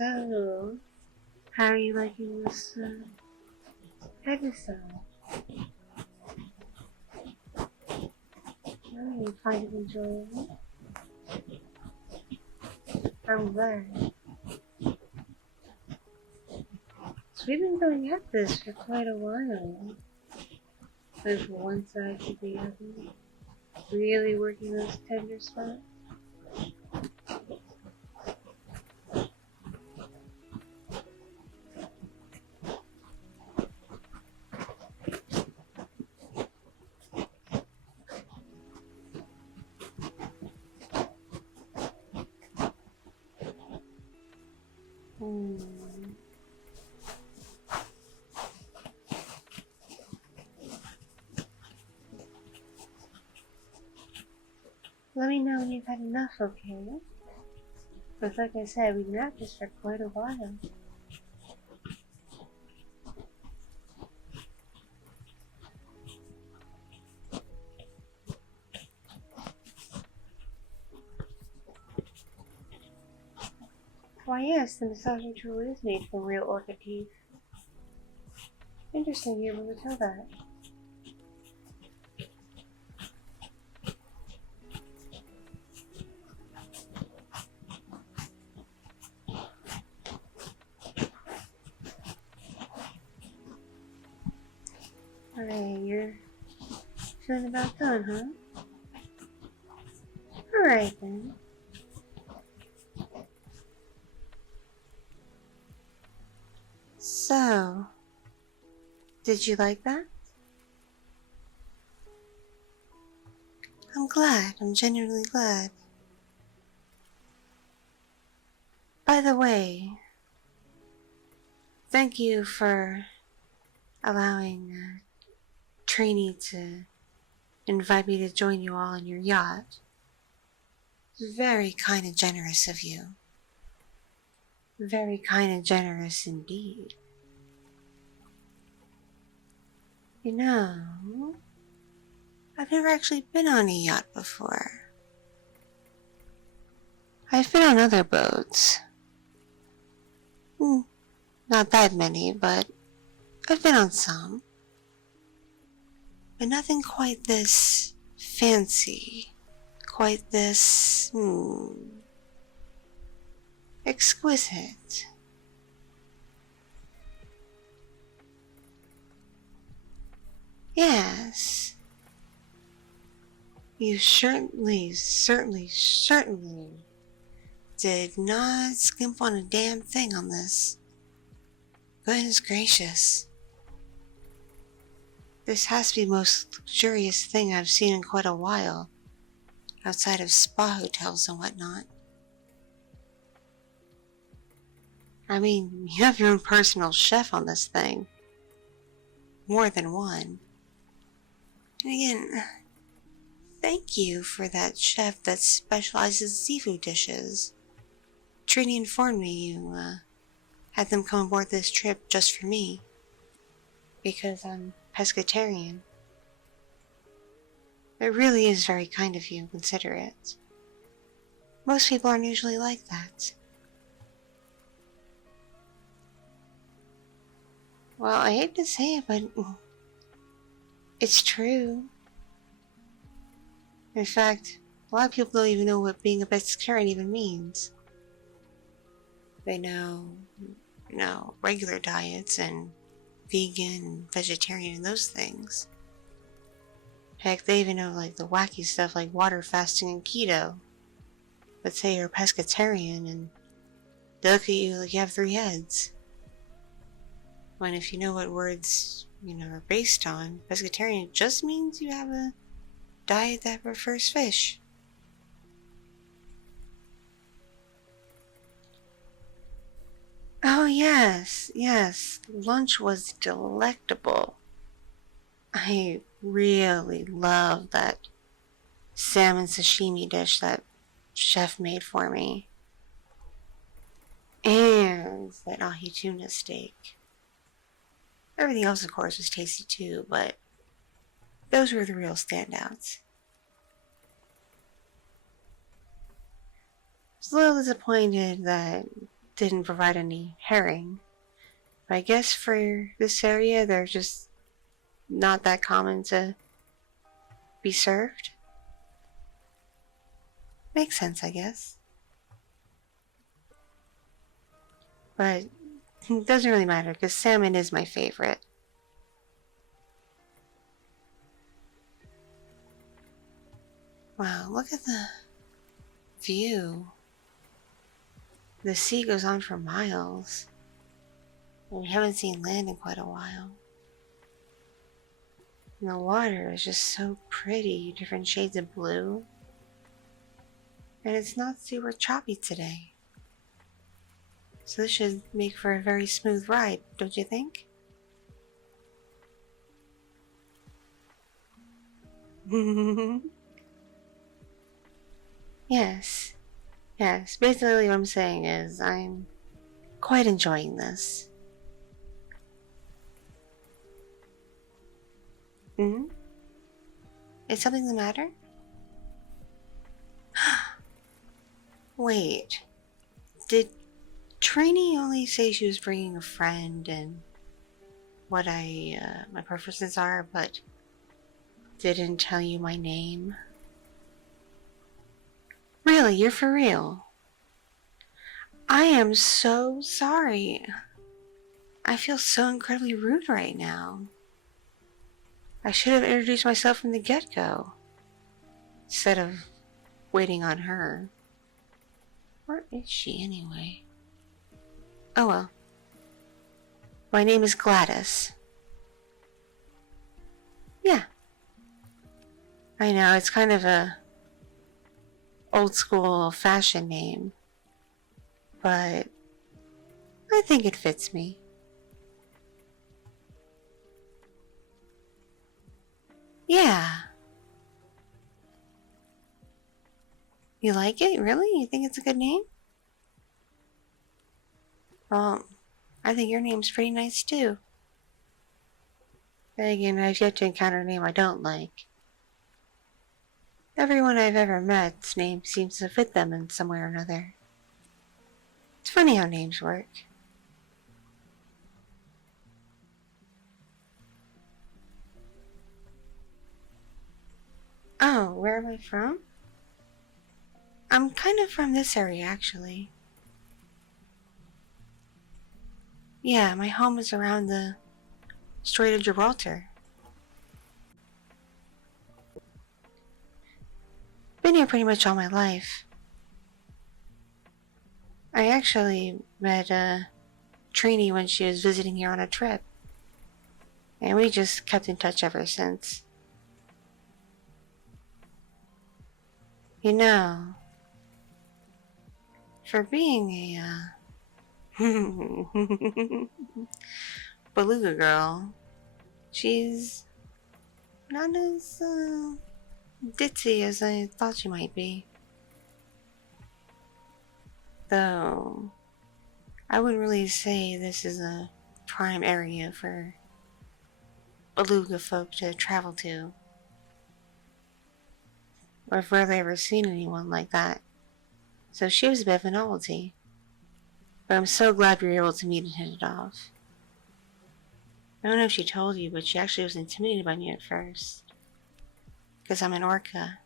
So, how are you liking this episode? Oh, you find it enjoyable? I'm glad. So we've been going at this for quite a while. Went from one side to the other. Really working those tender spots. Let me know when you've had enough, okay? But like I said, we've been at this for quite a while. Why yes, the massaging tool is made from real orca teeth. Interesting you're able to tell that. Alright, you're feeling about done, huh? Alright then. So, did you like that? I'm glad. I'm genuinely glad. By the way, thank you for allowing Trini to invite me to join you all on your yacht. Very kind and generous of you. Very kind and generous indeed. You know, I've never actually been on a yacht before. I've been on other boats. Not that many, but I've been on some. But nothing quite this fancy. Quite this, exquisite. Yes. You certainly did not skimp on a damn thing on this. Goodness gracious. This has to be the most luxurious thing I've seen in quite a while, outside of spa hotels and whatnot. I mean, you have your own personal chef on this thing. More than one. And again, thank you for that chef that specializes in seafood dishes. Trini informed me you had them come aboard this trip just for me, because I'm pescatarian. It really is very kind of you and considerate. Most people aren't usually like that. Well, I hate to say it, but it's true. In fact, a lot of people don't even know what being a pescatarian even means. They know, regular diets and vegan and vegetarian and those things. Heck, they even know like the wacky stuff like water fasting and keto. But say you're a pescatarian and they look at you like you have 3 heads. When if you know what words, are based on, pescatarian just means you have a diet that prefers fish. Oh yes, lunch was delectable. I really love that salmon sashimi dish that chef made for me. And that ahi tuna steak. Everything else, of course, was tasty too, but those were the real standouts. I was a little disappointed that didn't provide any herring. But I guess for this area, they're just not that common to be served. Makes sense, I guess. But it doesn't really matter because salmon is my favorite. Wow, look at the view. The sea goes on for miles. And we haven't seen land in quite a while. And the water is just so pretty, different shades of blue. And it's not super choppy today. So this should make for a very smooth ride, don't you think? Yes. Yes, basically what I'm saying is I'm quite enjoying this. Hmm? Is something the matter? Wait, did Trini only say she was bringing a friend and what my preferences are, but didn't tell you my name? Really, you're for real? I am so sorry. I feel so incredibly rude right now. I should have introduced myself from the get-go, instead of waiting on her. Where is she anyway? Oh well. My name is Gladys. Yeah. I know, it's kind of a old school fashion name, but I think it fits me. Yeah. You like it? Really? You think it's a good name? Well, I think your name's pretty nice too. Then again, I've yet to encounter a name I don't like. Everyone I've ever met's name seems to fit them in some way or another. It's funny how names work. Oh, where am I from? I'm kind of from this area, actually. Yeah, my home is around the Strait of Gibraltar. Been here pretty much all my life. I actually met Trini when she was visiting here on a trip. And we just kept in touch ever since. You know, for being a beluga girl, she's not as ditzy as I thought she might be. Though, I wouldn't really say this is a prime area for beluga folk to travel to. Or I've rarely ever seen anyone like that. So she was a bit of a novelty. But I'm so glad we were able to meet and hit it off. I don't know if she told you, but she actually was intimidated by me at first. Because I'm an orca.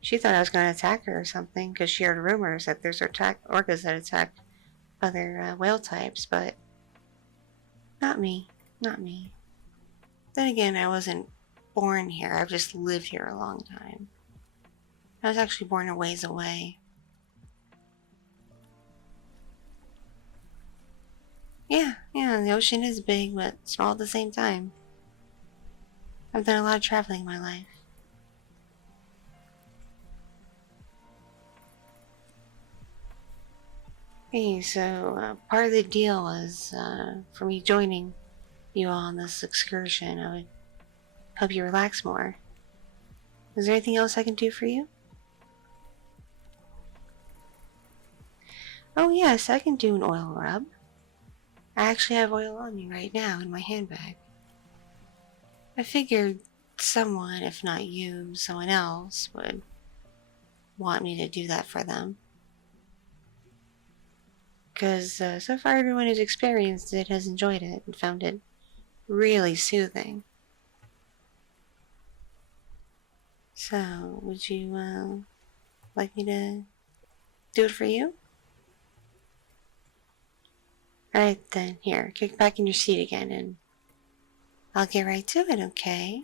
She thought I was going to attack her or something, because she heard rumors that there's orcas that attack other whale types, but not me. Not me. Then again, I wasn't born here. I've just lived here a long time. I was actually born a ways away. Yeah, the ocean is big, but small at the same time. I've done a lot of traveling in my life. Hey, so part of the deal was for me joining you on this excursion. I would help you relax more. Is there anything else I can do for you? Oh yes, I can do an oil rub. I actually have oil on me right now in my handbag. I figured someone, if not you, someone else would want me to do that for them. Because so far everyone who's experienced it has enjoyed it and found it really soothing. So, would you like me to do it for you? Alright then, here, kick back in your seat again and I'll get right to it, okay?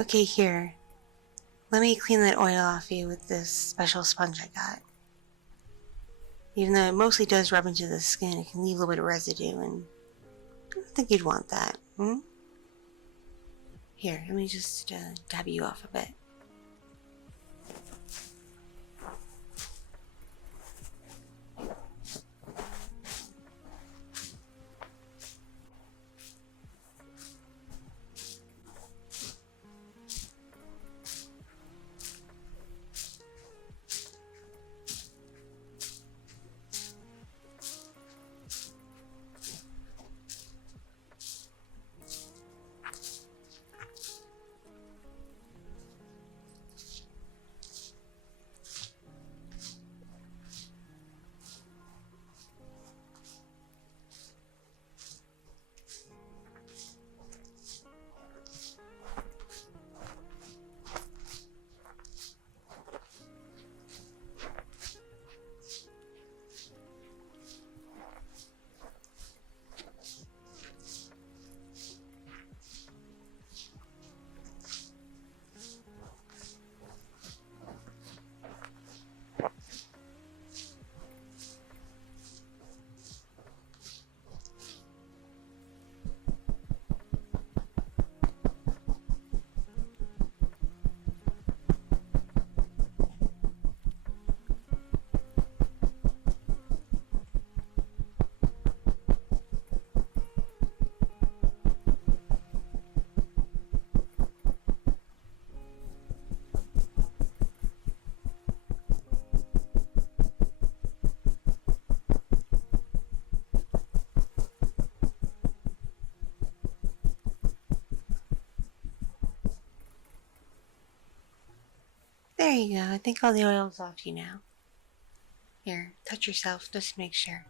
Okay, here. Let me clean that oil off you with this special sponge I got. Even though it mostly does rub into the skin, it can leave a little bit of residue, and I don't think you'd want that. Here, let me just dab you off a bit. There you go. I think all the oil's off you now. Here, touch yourself just to make sure.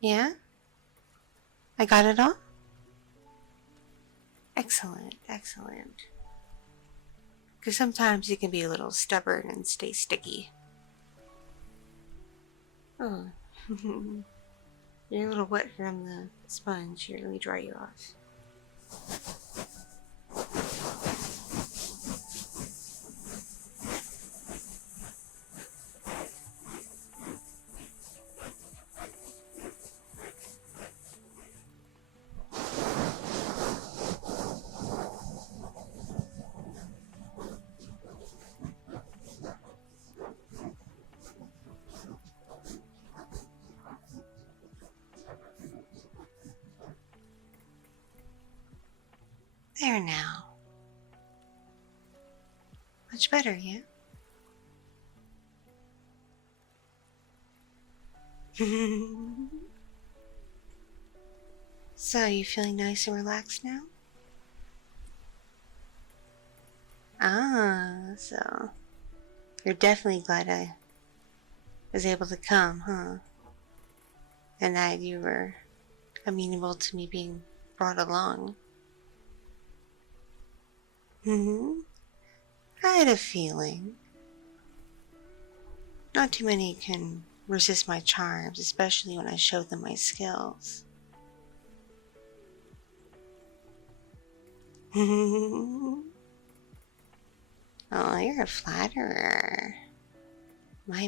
Yeah? I got it all? Excellent, excellent. Because sometimes you can be a little stubborn and stay sticky. Oh. You're a little wet from the sponge. Here, let me dry you off. There now. Much better, yeah? So, you feeling nice and relaxed now? So you're definitely glad I was able to come, huh? And that you were amenable to me being brought along. I had a feeling. Not too many can resist my charms, especially when I show them my skills. Oh, you're a flatterer. My.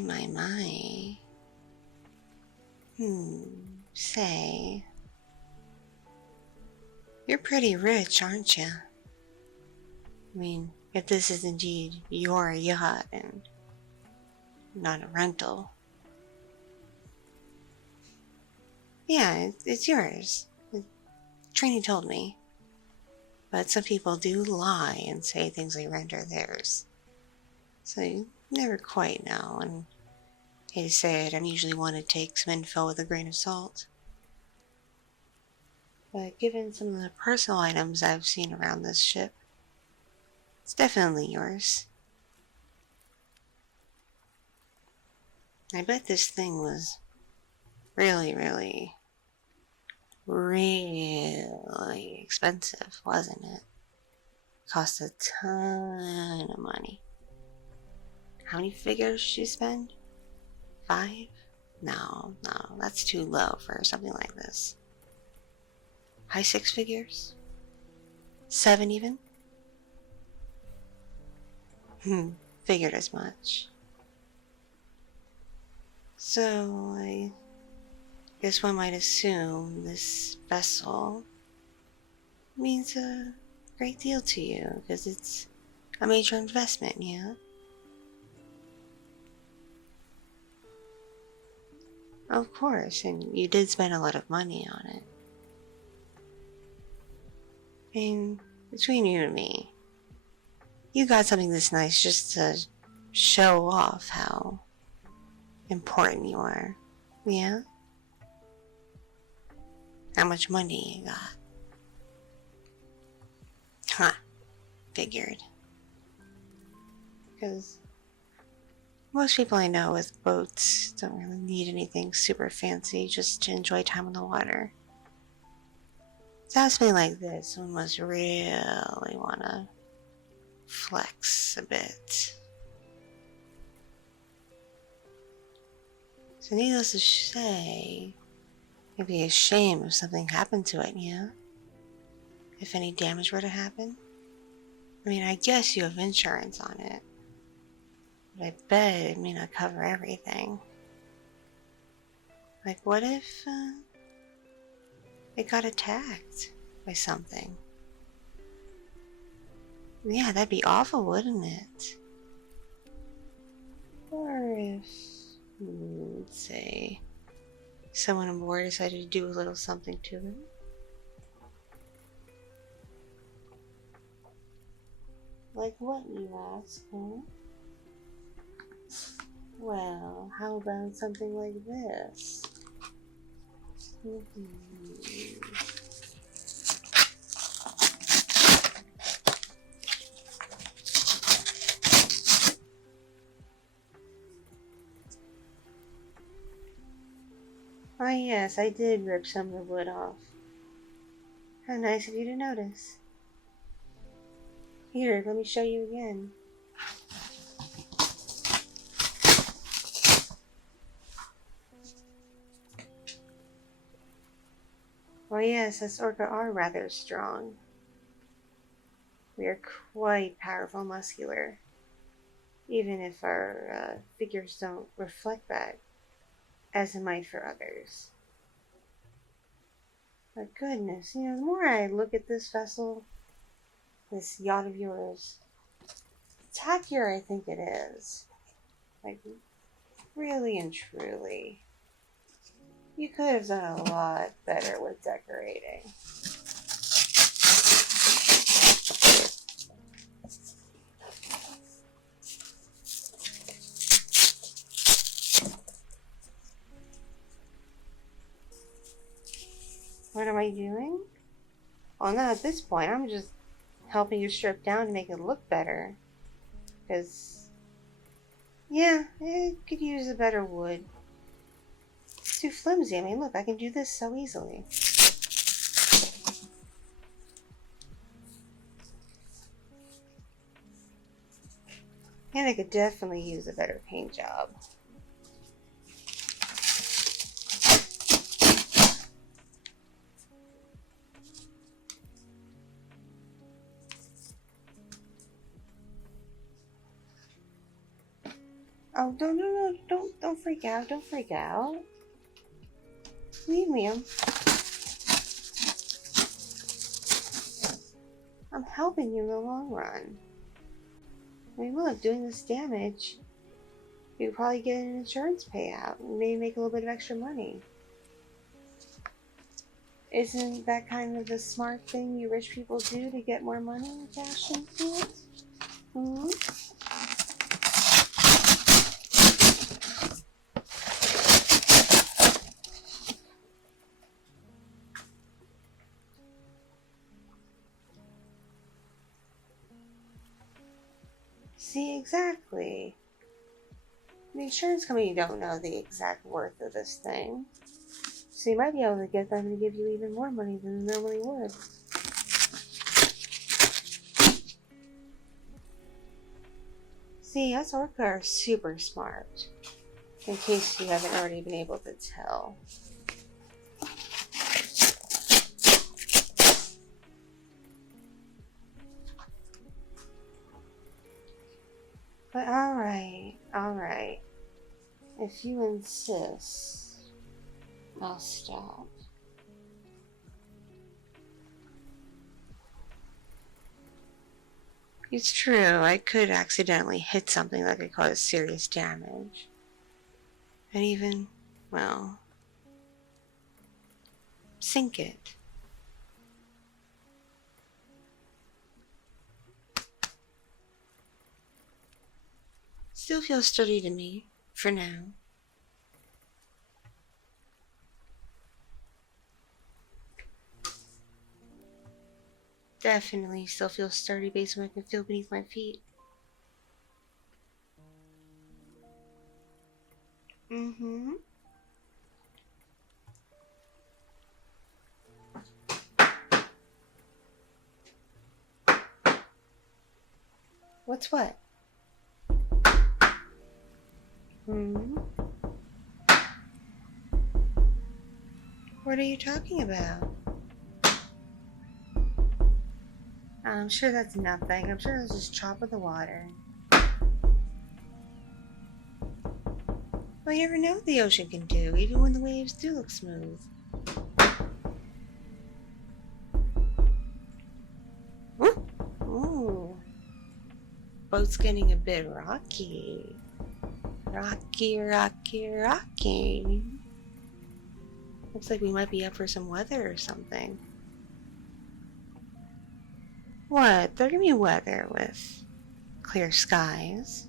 Say. You're pretty rich, aren't you? I mean, if this is indeed your yacht and not a rental. Yeah, it's yours. Trini told me. But some people do lie and say things they rent are theirs. So you never quite know, and hate to say it, I'm usually one to take some info with a grain of salt. But given some of the personal items I've seen around this ship, it's definitely yours. I bet this thing was really expensive, wasn't it? Cost a ton of money. How many figures did you spend? 5? No, that's too low for something like this. High six figures? 7 even? Figured as much. So, I guess one might assume this vessel means a great deal to you, because it's a major investment, yeah? Of course, and you did spend a lot of money on it. And between you and me, you got something this nice just to show off how important you are, yeah? How much money you got. Huh, figured. Because most people I know with boats don't really need anything super fancy just to enjoy time on the water. Sounds to me like this, one must really wanna flex a bit. So needless to say, it'd be a shame if something happened to it, yeah? If any damage were to happen. I mean, I guess you have insurance on it. But I bet it may not cover everything. Like, what if it got attacked by something? Yeah, that'd be awful, wouldn't it? Or if, let's say, someone on board decided to do a little something to it. Like what, you ask, huh? Well, how about something like this? Ah, yes, I did rip some of the wood off. How nice of you to notice. Here, let me show you again. Oh yes, us ORCA are rather strong. We are quite powerful, muscular. Even if our figures don't reflect that, as it might for others. But goodness, the more I look at this vessel, this yacht of yours, the tackier I think it is. Like, really and truly. You could have done a lot better with decorating. What am I doing? Well, not at this point. I'm just helping you strip down to make it look better. Because, yeah, it could use a better wood. It's too flimsy. I mean, look, I can do this so easily. And I could definitely use a better paint job. Oh, don't freak out. Don't freak out. Leave me. I'm helping you in the long run. I mean, look, doing this damage, you could probably get an insurance payout and maybe make a little bit of extra money. Isn't that kind of the smart thing you rich people do to get more money and cash into it? Hmm? See, exactly. The insurance company don't know the exact worth of this thing. So you might be able to get them to give you even more money than they normally would. See, us ORCA are super smart. In case you haven't already been able to tell. If you insist, I'll stop. It's true, I could accidentally hit something that could cause serious damage. And even, well, sink it. Still feels sturdy to me, for now. Definitely still feels sturdy based on what I can feel beneath my feet. Mm-hmm. What's what? Hmm? What are you talking about? I'm sure that's nothing. I'm sure it's just chop of the water. Well, you never know what the ocean can do, even when the waves do look smooth. Ooh. Ooh. Boat's getting a bit rocky. Rocky, rocky, rocky. Looks like we might be up for some weather or something. What? There can be weather with clear skies.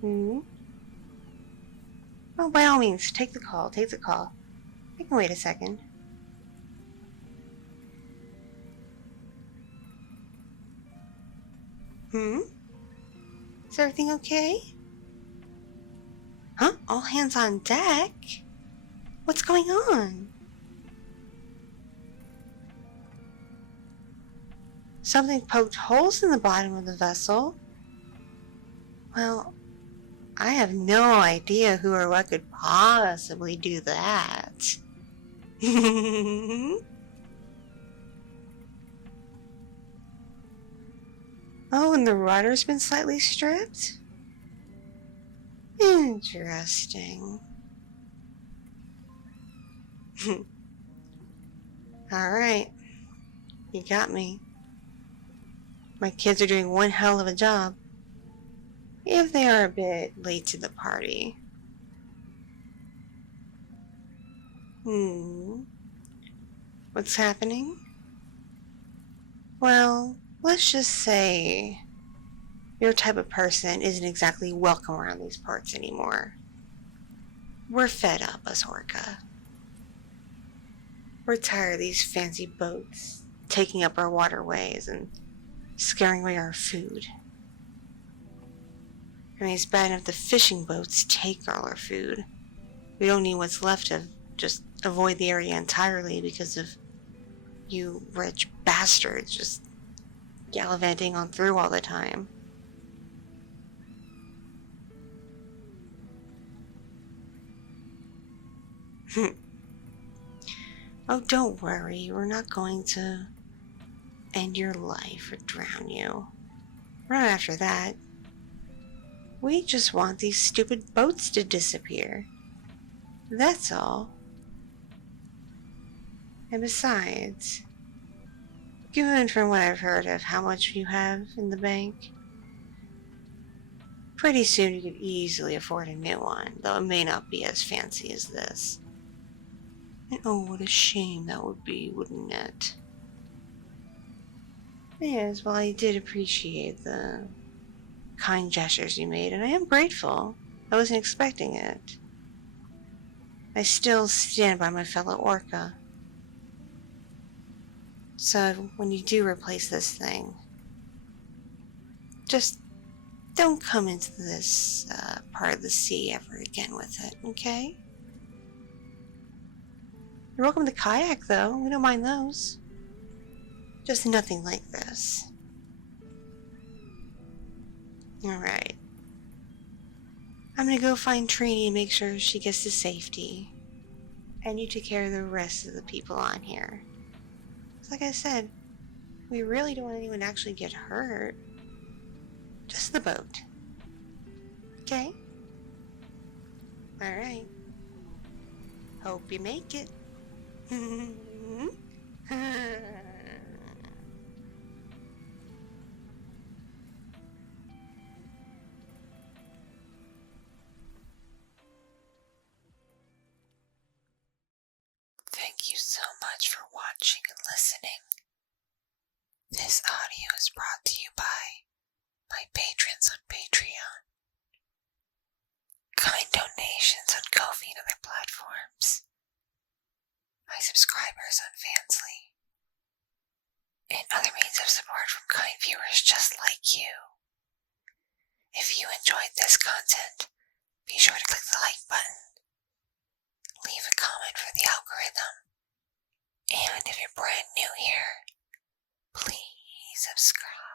Hmm? Oh, by all means, take the call, take the call. I can wait a second. Hmm? Is everything okay? Huh? All hands on deck? What's going on? Something poked holes in the bottom of the vessel. Well, I have no idea who or what could possibly do that. Oh, and the rudder's been slightly stripped? Interesting. Alright, you got me. My kids are doing one hell of a job. If they are a bit late to the party. What's happening? Well, let's just say your type of person isn't exactly welcome around these parts anymore. We're fed up, us ORCA. We're tired of these fancy boats taking up our waterways and scaring away our food. I mean, it's bad enough the fishing boats take all our food. We don't need what's left to just avoid the area entirely because of you rich bastards just gallivanting on through all the time. Oh, don't worry. We're not going to end your life or drown you. We're not after that. We just want these stupid boats to disappear. That's all. And besides, given from what I've heard of how much you have in the bank, pretty soon you could easily afford a new one, though it may not be as fancy as this. And oh, what a shame that would be, wouldn't it? Yes, well, I did appreciate the kind gestures you made, and I am grateful. I wasn't expecting it. I still stand by my fellow ORCA. So when you do replace this thing, just don't come into this part of the sea ever again with it, okay? You're welcome to kayak, though. We don't mind those. Just nothing like this. Alright. I'm gonna go find Trini and make sure she gets to safety. And you take care of the rest of the people on here. Like I said, we really don't want anyone to actually get hurt. Just the boat. Okay? Alright. Hope you make it. Thank you so much for watching and listening. This audio is brought to you by my patrons on Patreon, kind donations on Ko-fi and other platforms, my subscribers on Fansly, and other means of support from kind viewers just like you. If you enjoyed this content, be sure to click the like button, leave a comment for the algorithm, and if you're brand new here, please subscribe.